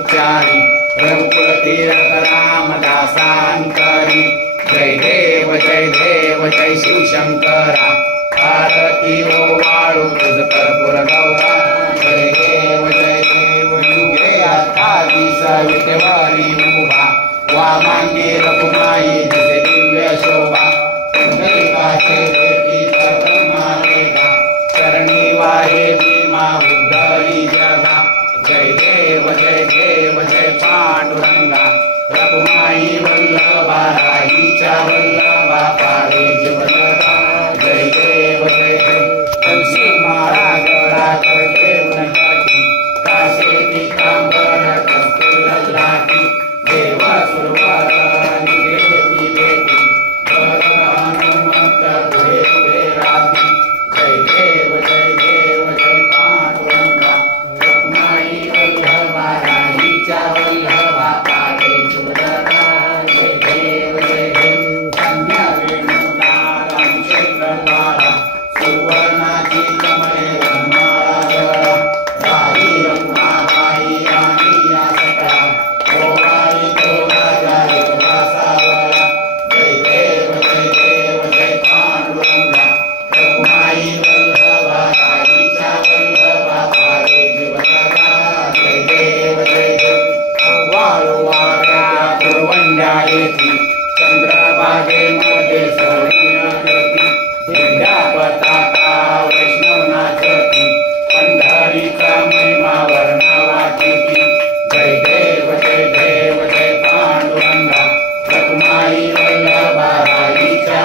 उच्चारी रघुकुल तीरथ रामदासांकरी जय देव जय शिवशंकरा आरती ओवाळू तुझ कर्पूर गौरा जय देव युगे आधी सवितेवरी उभा वामांगी रघुमाई दिसे दिव्य शोभा पुंडलिकाचे भेटी ब्रह्मा वेगा चरणी वाहे भीमा उद्धरी जगा जय देव जय पांडुरंगा रघुमाई वल्लभा राहीच्या वल्लभा पारे जीवनदा जय देव तुलसी माळा गळा करते उनकाठी काशे पितांबर कस्तूर लाठी देव सुरवार निदेवी बेटी हनुमंत पुढे उभे राहती जय देव जय पांडुरंगा रघुमाई वल्लभा राहीच्या वल्लभा पारे जीवनदा जय देव कन्या वेणुकारा चंद्रवारा सुवर्णाची कमळे वनमाळा राही रघुमाबाई आणि या सकळा ओवाळी तो राजा सावळा जय देव जय पांडुरंगा रघुमाई वल्लभा राहीच्या वल्लभा पारे जीवनदा जय देव वाळू वाऱ्या कुरवंड्या येती चंद्रभागेमध्ये सवळीन करती दिंड्या पताका वैष्णव नाचती पंढरीचा महिमा वर्णा वाटिती जय देव जय पांडुरंगा रघुमाई वल्लभा राहीच्या